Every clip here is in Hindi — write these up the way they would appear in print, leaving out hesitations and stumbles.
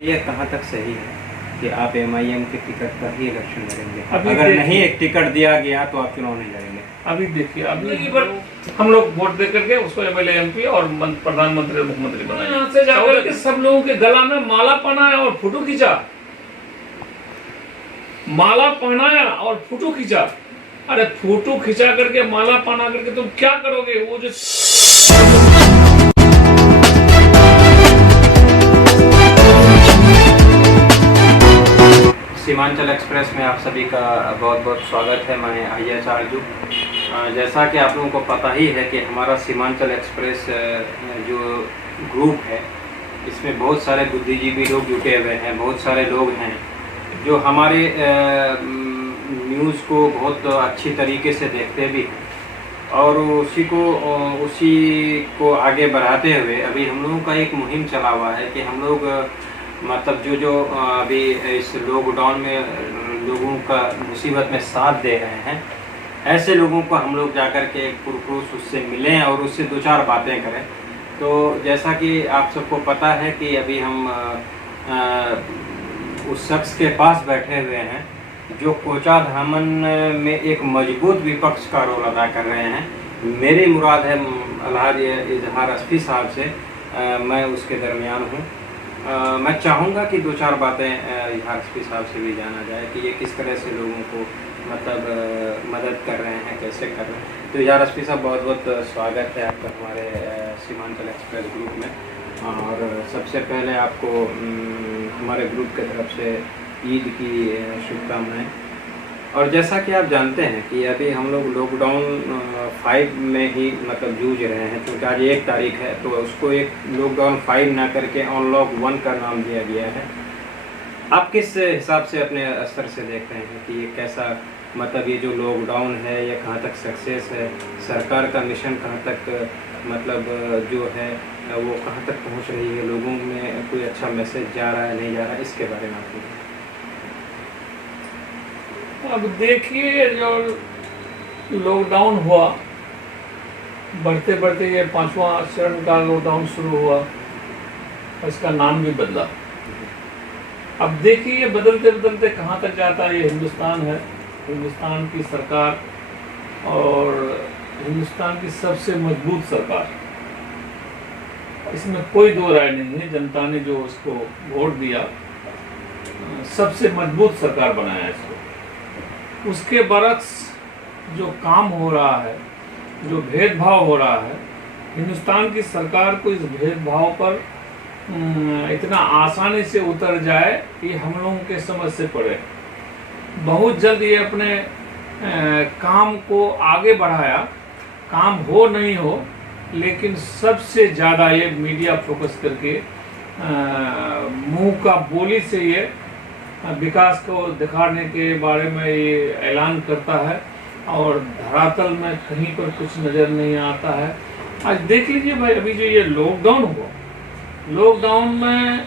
ये कहाँ तक सही है कि आप एमआईएम के टिकट पर ही इलेक्शन लड़ेंगे? अभी अगर नहीं एक टिकट दिया गया तो आप चुनाव नहीं लड़ेंगे? अभी देखिए, अभी पर हम लोग वोट दे करके उसको एमएलए एमपी और प्रधानमंत्री और मुख्यमंत्री बनाए। यहाँ से जाकर के सब लोगों के गला में माला पहनाया और फोटो खींचा, माला पहनाया और फोटो खींचा। अरे फोटो खिंचा करके माला पहना करके तुम क्या करोगे? वो जो सीमांचल एक्सप्रेस में आप सभी का बहुत बहुत स्वागत है। मैं IAS आरजू। जैसा कि आप लोगों को पता ही है कि हमारा सीमांचल एक्सप्रेस जो ग्रुप है, इसमें बहुत सारे बुद्धिजीवी लोग जुटे हुए हैं, बहुत सारे लोग हैं जो हमारे न्यूज़ को बहुत अच्छी तरीके से देखते भी हैं और उसी को आगे बढ़ाते हुए अभी हम लोगों का एक मुहिम चला हुआ है कि हम लोग मतलब जो अभी इस लॉकडाउन में लोगों का मुसीबत में साथ दे रहे हैं, ऐसे लोगों को हम लोग जाकर के पुरखुरूस उससे मिलें और उससे दो चार बातें करें। तो जैसा कि आप सबको पता है कि अभी हम उस शख्स के पास बैठे हुए हैं जो कोचाधामन में एक मजबूत विपक्ष का रोल अदा कर रहे हैं। मेरी मुराद है अलहाज इजहार अस्फी साहब से, मैं उसके दरमियान हूँ। मैं चाहूँगा कि दो चार बातें इजहार अस्फी साहब से भी जाना जाए कि ये किस तरह से लोगों को मतलब मदद कर रहे हैं, कैसे कर रहे हैं। तो इजहार अस्फी साहब, बहुत बहुत स्वागत है आपका हमारे सीमांचल एक्सप्रेस ग्रुप में। और सबसे पहले आपको हमारे ग्रुप की तरफ से ईद की शुभकामनाएं। और जैसा कि आप जानते हैं कि अभी हम लोग लॉकडाउन 5 में ही मतलब जूझ रहे हैं, क्योंकि आज 1 तारीख है तो उसको एक लॉकडाउन 5 ना करके अनलॉक 1 का नाम दिया गया है। आप किस हिसाब से अपने स्तर से देख रहे हैं कि ये कैसा मतलब ये जो लॉकडाउन है ये कहाँ तक सक्सेस है, सरकार का मिशन कहाँ तक मतलब जो है वो कहाँ तक पहुँच रही है, लोगों में कोई अच्छा मैसेज जा रहा है नहीं जा रहा है, इसके बारे में आप बताइए। अब देखिए, जो लॉकडाउन हुआ, बढ़ते बढ़ते ये 5वां चरण का लॉकडाउन शुरू हुआ, इसका नाम भी बदला। अब देखिए ये बदलते बदलते कहाँ तक जाता है। ये हिंदुस्तान है, हिंदुस्तान की सरकार और हिंदुस्तान की सबसे मजबूत सरकार, इसमें कोई दो राय नहीं है। जनता ने जो उसको वोट दिया, सबसे मजबूत सरकार बनाया इसको। उसके बरक्स जो काम हो रहा है, जो भेदभाव हो रहा है, हिंदुस्तान की सरकार को इस भेदभाव पर इतना आसानी से उतर जाए कि हम लोगों के समझ से पड़े। बहुत जल्द ये अपने काम को आगे बढ़ाया, काम हो नहीं हो, लेकिन सबसे ज़्यादा ये मीडिया फोकस करके मुंह का बोली से ये विकास को दिखाने के बारे में ये ऐलान करता है और धरातल में कहीं पर कुछ नज़र नहीं आता है। आज देख लीजिए भाई, अभी जो ये लॉकडाउन हुआ, लॉकडाउन में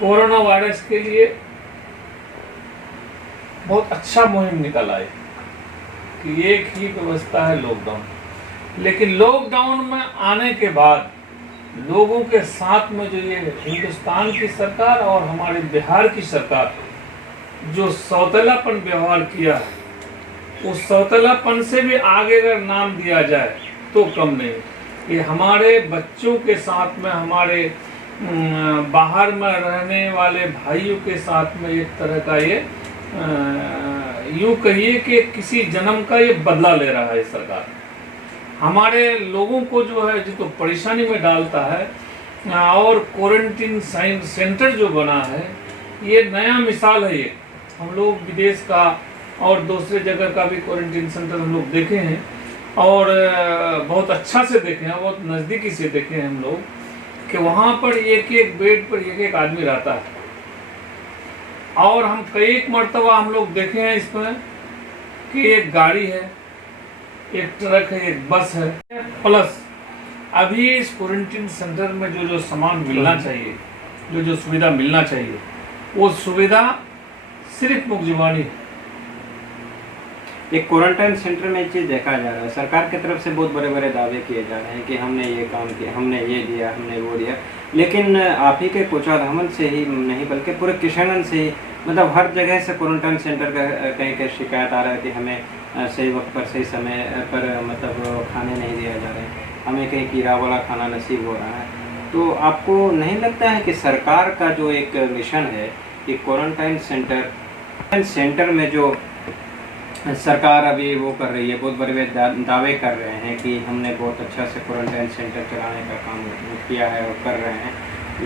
कोरोना वायरस के लिए बहुत अच्छा मुहिम निकला है कि एक ही व्यवस्था है लॉकडाउन। लेकिन लॉकडाउन में आने के बाद लोगों के साथ में जो ये हिंदुस्तान की सरकार और हमारे बिहार की सरकार जो सौतेलापन व्यवहार किया है, उस सौतेलापन से भी आगे अगर नाम दिया जाए तो कम नहीं। ये हमारे बच्चों के साथ में, हमारे बाहर में रहने वाले भाइयों के साथ में एक तरह का ये यूँ कहिए कि किसी जन्म का ये बदला ले रहा है सरकार। हमारे लोगों को जो है जिसको परेशानी में डालता है। और क्वारंटीन सेंटर जो बना है, ये नया मिसाल है। ये हम लोग विदेश का और दूसरे जगह का भी क्वारंटीन सेंटर हम लोग देखे हैं और बहुत अच्छा से देखे हैं, बहुत नज़दीकी से देखे हैं हम लोग कि वहाँ पर एक एक बेड पर एक एक आदमी रहता है। और हम कई मरतबा हम लोग देखे हैं इसमें कि एक गाड़ी है, एक ट्रक है, एक बस है, प्लस अभी इस क्वारंटीन सेंटर में जो सामान मिलना चाहिए, जो सुविधा मिलना चाहिए, वो सुविधा सिर्फ मुखजुबानी है। एक क्वारंटाइन सेंटर में एक चीज़ देखा जा रहा है, सरकार की तरफ से बहुत बड़े बड़े दावे किए जा रहे हैं कि हमने ये काम किया, हमने ये दिया, हमने वो दिया, लेकिन आप ही के कोचाधामन से ही नहीं बल्कि पूरे किशनगंज से ही मतलब हर जगह से क्वारंटाइन सेंटर का कहीं कहीं शिकायत आ रहा है कि हमें सही वक्त पर सही समय पर मतलब खाने नहीं दिया जा रहे हैं, हमें कहीं कीड़ा वाला खाना नसीब हो रहा है। तो आपको नहीं लगता है कि सरकार का जो एक मिशन है कि क्वारंटाइन सेंटर में जो सरकार अभी वो कर रही है, बहुत बड़े बड़े दावे कर रहे हैं कि हमने बहुत अच्छा से क्वारंटाइन सेंटर चलाने का काम किया है और कर रहे हैं,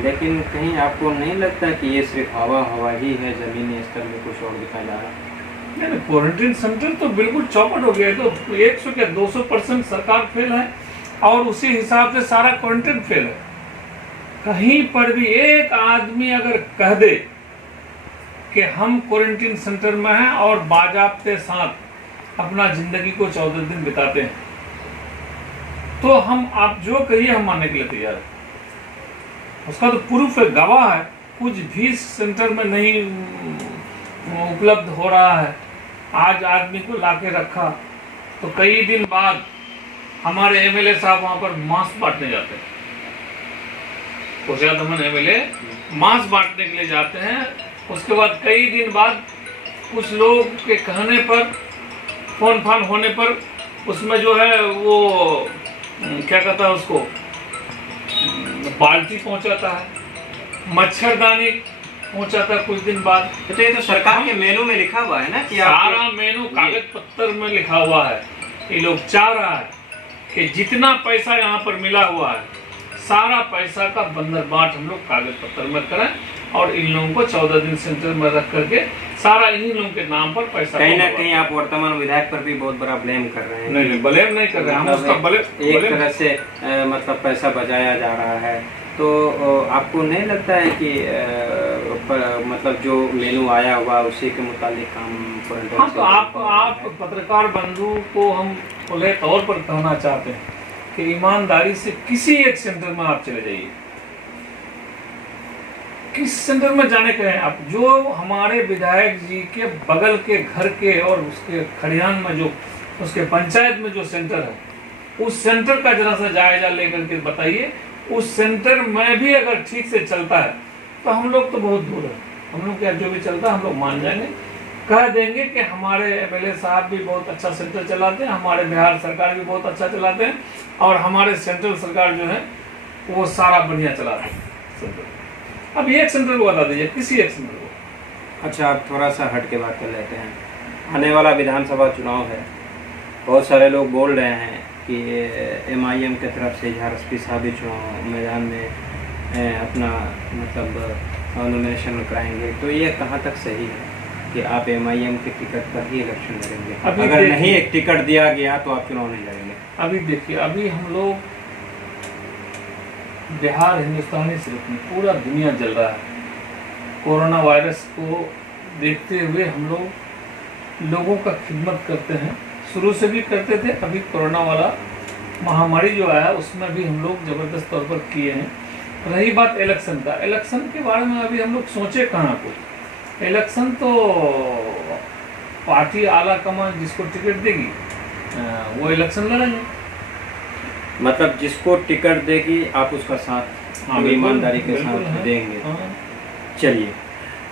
लेकिन कहीं आपको नहीं लगता कि ये सिर्फ हवा ही है, ज़मीनी स्तर में कुछ और दिखाया जा रहा है? नहीं, क्वारंटाइन सेंटर तो बिल्कुल चौपट हो गया है। तो 100 क्या 200% सरकार फेल है और उसी हिसाब से सारा क्वारंटाइन फेल है। कहीं पर भी एक आदमी अगर कह दे कि हम क्वारंटाइन सेंटर में हैं और बाजाबते साथ अपना जिंदगी को 14 दिन बिताते हैं, तो हम आप जो कहिए हम मानने के लिए तैयार है। उसका तो प्रूफ है, गवाह है। कुछ भी सेंटर में नहीं उपलब्ध हो रहा है। आज आदमी को लाके रखा तो कई दिन बाद हमारे एमएलए साहब वहां पर मांस बांटने जाते हैं। कोचाधामन एमएलए मांस बांटने के लिए जाते हैं। उसके बाद कई दिन बाद कुछ लोग के कहने पर, फोन फान होने पर, उसमें जो है वो क्या कहता है उसको, बाल्टी पहुंचाता है, मच्छरदानी पहुंचाता है कुछ दिन बाद। तो ये तो सरकार के मेनू में लिखा हुआ है ना कि सारा मेनू कागज पत्तर में लिखा हुआ है। ये लोग चाह रहा है कि जितना पैसा यहाँ पर मिला हुआ है सारा पैसा का बंदर बांट हम लोग कागज पत्तर में करें और इन लोगों को 14 दिन सेंटर में रख करके सारा इन्हीं लोगों के नाम पर पैसा। कहीं ना कहीं आप वर्तमान विधायक पर भी बहुत बड़ा ब्लेम कर रहे हैं। नहीं, ब्लेम नहीं कर रहे हैं हम, उसका एक तरह से मतलब पैसा बचाया जा रहा है। तो आपको नहीं लगता है कि मतलब जो मेनू आया हुआ उसी के मुताबिक काम? हाँ, तो आप पत्रकार बंधु को हम खुले तौर पर कहना चाहते हैं कि ईमानदारी से किसी एक सेंटर में आप चले जाइए। किस सेंटर में जाने के हैं आप? जो हमारे विधायक जी के बगल के घर के और उसके खड़ियान में जो उसके पंचायत में जो सेंटर है, उस सेंटर का जरा सा जायजा लेकर के बताइए। उस सेंटर में भी अगर ठीक से चलता है तो हम लोग तो बहुत दूर है। हम लोग क्या जो भी चलता है हम लोग मान जाएंगे, कह देंगे कि हमारे एमएलए साहब भी बहुत अच्छा सेंटर चलाते हैं, हमारे बिहार सरकार भी बहुत अच्छा चलाते हैं और हमारे सेंट्रल सरकार जो है वो सारा बढ़िया चलाते हैं सेंटर। अब एक सेंटर को बता दीजिए, किसी एक सेंटर को। अच्छा, आप थोड़ा सा हट के बात कर लेते हैं। आने वाला विधानसभा चुनाव है, बहुत सारे लोग बोल रहे हैं कि MIM की तरफ से इजहार एसपी साहब भी चुनाव मैदान में अपना मतलब नॉमिनेशन कराएंगे, तो ये कहाँ तक सही है कि आप MIM के टिकट पर ही इलेक्शन लड़ेंगे? अगर नहीं एक टिकट दिया गया तो आप चुनाव नहीं लड़ेंगे? अभी देखिए, अभी हम लोग बिहार हिंदुस्तानी सिर्फ नहीं, पूरा दुनिया जल रहा है। कोरोना वायरस को देखते हुए हम लोग लोगों का खिदमत करते हैं, शुरू से भी करते थे। अभी कोरोना वाला महामारी जो आया उसमें भी हम लोग जबरदस्त तौर पर किए हैं। रही बात इलेक्शन का, इलेक्शन के बारे में अभी हम लोग सोचे कहाँ को। इलेक्शन तो पार्टी आला कमान जिसको टिकट देगी वो इलेक्शन लड़ेंगे। मतलब जिसको टिकट देगी आप उसका साथ ईमानदारी के साथ देंगे। चलिए,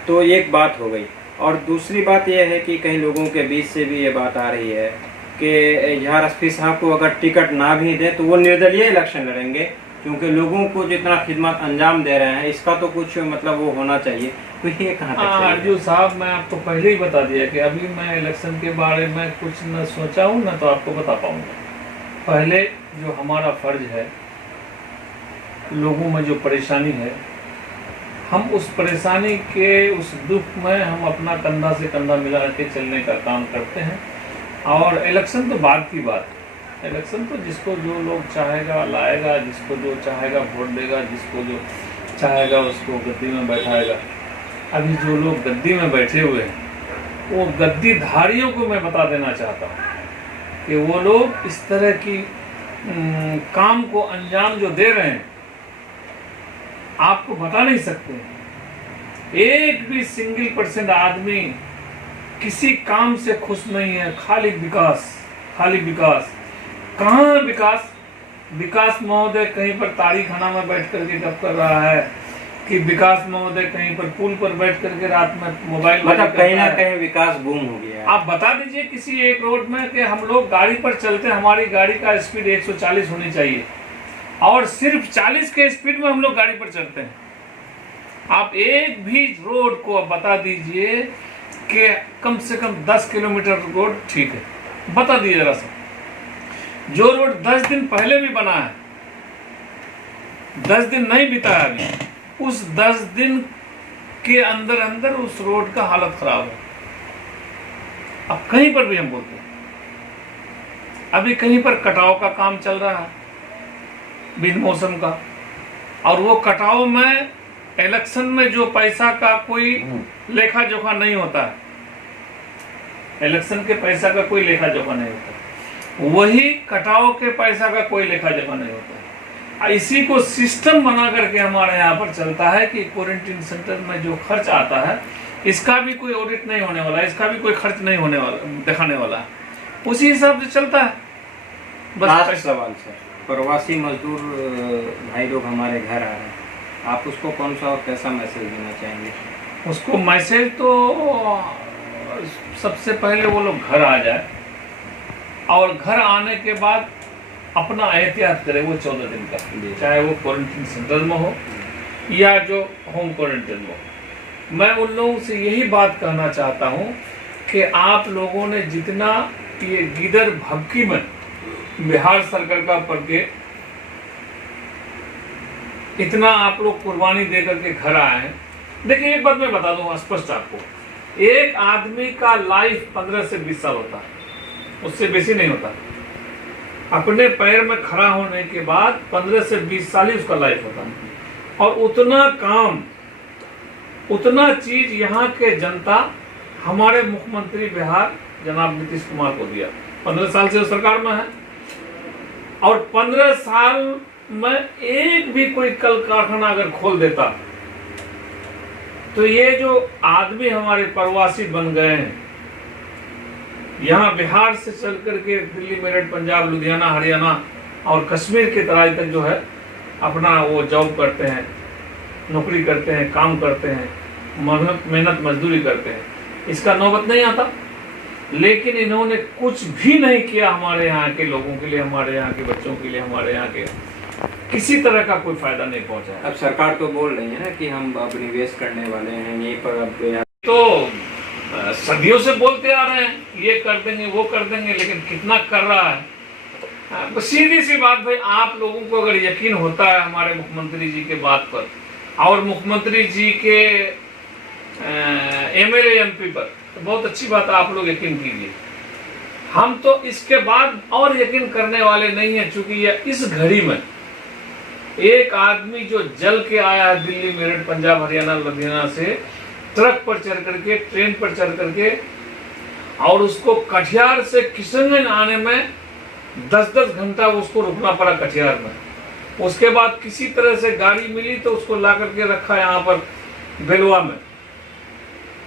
तो एक बात हो गई। और दूसरी बात यह है कि कई लोगों के बीच से भी ये बात आ रही है कि इजहार एसपी साहब को अगर टिकट ना भी दे तो वो निर्दलीय इलेक्शन लड़ेंगे, क्योंकि लोगों को जितना खिदमत अंजाम दे रहे हैं इसका तो कुछ मतलब वो होना चाहिए। तो ये कहाँ तक सही है? अर्जुन साहब, मैं आपको पहले ही बता दिया कि अभी मैं इलेक्शन के बारे में कुछ न सोचा हूँ न तो आपको बता पाऊंगा। पहले जो हमारा फर्ज है, लोगों में जो परेशानी है, हम उस परेशानी के उस दुख में हम अपना कंधा से कंधा मिला के चलने का काम करते हैं। और इलेक्शन तो बाद की बात है। इलेक्शन तो जिसको जो लोग चाहेगा लाएगा, जिसको जो चाहेगा वोट देगा, जिसको जो चाहेगा उसको गद्दी में बैठाएगा। अभी जो लोग गद्दी में बैठे हुए हैं वो गद्दीधारियों को मैं बता देना चाहता हूँ कि वो लोग इस तरह की काम को अंजाम जो दे रहे हैं आपको बता नहीं सकते। एक भी सिंगल % आदमी किसी काम से खुश नहीं है। खाली विकास, खाली विकास। कहाँ विकास? विकास महोदय कहीं पर ताड़ी खाना में बैठ करके गप कर रहा है, कि विकास महोदय कहीं पर पुल पर बैठ करके रात में मोबाइल मतलब कहीं ना कहीं विकास गुम हो गया है। आप बता दीजिए किसी एक रोड में कि हम लोग गाड़ी पर चलते हैं, हमारी गाड़ी का स्पीड 140 होनी चाहिए और सिर्फ 40 के स्पीड में हम लोग गाड़ी पर चलते हैं। आप एक भी रोड को बता दीजिए कि कम से कम 10 किलोमीटर रोड ठीक है, बता दीजिए जरा सा। जो रोड 10 दिन पहले भी बना है, 10 दिन नहीं बीता है अभी, उस 10 दिन के अंदर अंदर उस रोड का हालत खराब है। अब कहीं पर भी हम बोलते हैं, अभी कहीं पर कटाव का काम चल रहा है बिन मौसम का, और वो कटाव में इलेक्शन में जो पैसा का कोई लेखा जोखा नहीं होता है, इलेक्शन के पैसा का कोई लेखा जोखा नहीं होता, वही कटाव के पैसा का कोई लेखा जोखा नहीं होता है। इसी को सिस्टम बना करके हमारे यहाँ पर चलता है कि क्वारंटीन सेंटर में जो खर्च आता है इसका भी कोई ऑडिट नहीं होने वाला, इसका भी कोई खर्च नहीं होने वाला, दिखाने वाला, उसी हिसाब से चलता है। बस सवाल सर, प्रवासी मजदूर भाई लोग हमारे घर आ रहे हैं, आप उसको कौन सा और कैसा मैसेज देना चाहेंगे? उसको मैसेज तो सबसे पहले वो लोग घर आ जाए, और घर आने के बाद अपना एहतियात करे वो 14 दिन का, चाहे वो क्वारंटीन सेंटर में हो या जो होम क्वारंटीन में हो। मैं उन लोगों से यही बात कहना चाहता हूँ कि आप लोगों ने जितना ये गिदर भभकी में बिहार सरकार का प्रति इतना आप लोग कुर्बानी दे करके घर आए हैं। देखिए एक बात मैं बता दूं स्पष्ट आपको, एक आदमी का लाइफ 15 से 20 साल होता है, उससे बेसी नहीं होता। अपने पैर में खड़ा होने के बाद 15 से 20 साल ही उसका लाइफ होता है, और उतना काम, उतना चीज यहाँ के जनता हमारे मुख्यमंत्री बिहार जनाब नीतीश कुमार को दिया। 15 साल से वो सरकार में है, और 15 साल में एक भी कोई कल कारखाना अगर खोल देता तो ये जो आदमी हमारे प्रवासी बन गए हैं, यहाँ बिहार से चल करके दिल्ली, मेरठ, पंजाब, लुधियाना, हरियाणा और कश्मीर के तराई तक जो है अपना वो जॉब करते हैं, नौकरी करते हैं, काम करते हैं, मेहनत मजदूरी करते हैं, इसका नौबत नहीं आता। लेकिन इन्होंने कुछ भी नहीं किया हमारे यहाँ के लोगों के लिए, हमारे यहाँ के बच्चों के लिए, हमारे यहाँ के किसी तरह का कोई फायदा नहीं पहुंचा है। अब सरकार तो बोल रही है ना कि हम अब निवेश करने वाले हैं यहीं पर, अब तो सदियों से बोलते आ रहे हैं ये कर देंगे वो कर देंगे, लेकिन कितना कर रहा है। सीधी सी बात भाई, आप लोगों को अगर यकीन होता है हमारे मुख्यमंत्री जी के बात पर और मुख्यमंत्री जी के एमएलए एमपी पर, तो बहुत अच्छी बात है, आप लोग यकीन कीजिए। हम तो इसके बाद और यकीन करने वाले नहीं है, चूंकि यह इस घड़ी में एक आदमी जो जल के आया है दिल्ली, मेरठ, पंजाब, हरियाणा, लुधियाना से ट्रक पर चढ़ करके, ट्रेन पर चढ़ करके, और उसको कटिहार से किशनगंज आने में 10-10 घंटा उसको रुकना पड़ा कटिहार में। उसके बाद किसी तरह से गाड़ी मिली तो उसको ला करके रखा यहाँ पर बेलवा में,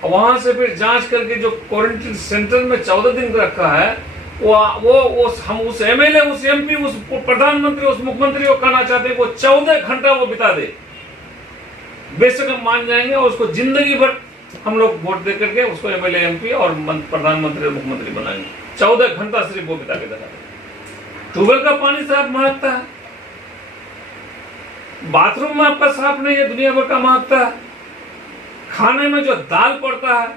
वहां से फिर जांच करके जो क्वारंटीन सेंटर में 14 दिन रखा है, हम उस एमएलए, उस एमपी, उस प्रधानमंत्री, उस मुख्यमंत्री को कहना चाहते हैं वो 14 घंटा वो बिता दे, बेशक हम मान जाएंगे, और उसको जिंदगी भर हम लोग वोट दे करके उसको एमएलए, एमपी और प्रधानमंत्री और मुख्यमंत्री बनाएंगे। 14 घंटा सिर्फ वो बिता के दिखा दे। ट्यूबवेल का पानी साफ महकता है, बाथरूम में आपका साफ नहीं है, दुनिया भर का महकता है, खाने में जो दाल पड़ता है,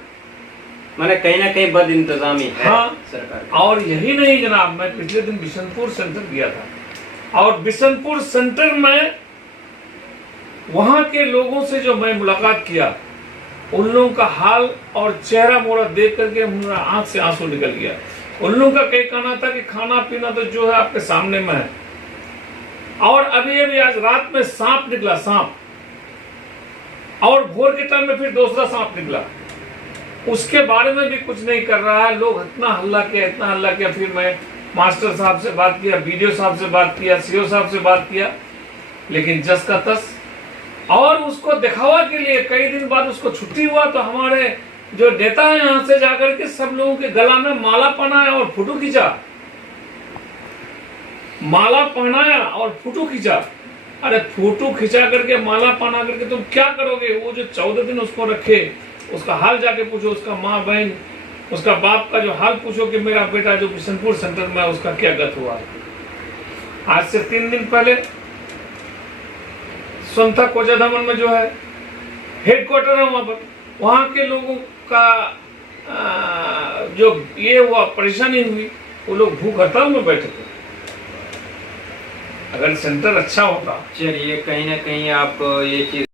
मैंने कहीं ना कहीं बद इंतजामी है। हाँ, सरकार। और यही नहीं जनाब, मैं पिछले दिन बिशनपुर सेंटर गया था, और बिशनपुर सेंटर में वहां के लोगों से जो मैं मुलाकात किया, उन लोगों का हाल और चेहरा मोड़ा देख करके मेरा आंख से आंसू निकल गया। उन लोगों का कई कहना था कि खाना पीना तो जो है आपके सामने में है, और अभी अभी आज रात में सांप निकला, सांप, और भोर के टाइम में फिर दूसरा सांप निकला, उसके बारे में भी कुछ नहीं कर रहा है। लोग इतना हल्ला किया, इतना हल्ला किया। फिर मैं मास्टर साहब से बात किया, बीडीओ साहब से बात किया, सीओ साहब से बात किया, लेकिन जस का तस। और उसको दिखावा के लिए कई दिन बाद उसको छुट्टी हुआ तो हमारे जो नेता है यहाँ से जाकर के सब लोगों के गला में माला पहनाया और फोटो खींचा। माला पहनाया और फोटो खींचा। अरे फोटो खिंचा करके माला पहना करके तुम क्या करोगे? वो जो 14 दिन उसको रखे, उसका हाल जाके पूछो, उसका माँ बहन उसका बाप का जो हाल पूछो कि मेरा बेटा जो बिशनपुर सेंटर में उसका क्या गत हुआ। आज से 3 दिन पहले संथा कोचाधामन में जो है हेडक्वार्टर है, वहां के लोगों का जो ये हुआ परेशानी हुई, वो लोग भूख हड़ताल में बैठे थे। अगर सेंटर अच्छा होता, चलिए कहीं ना कहीं आप ये चीज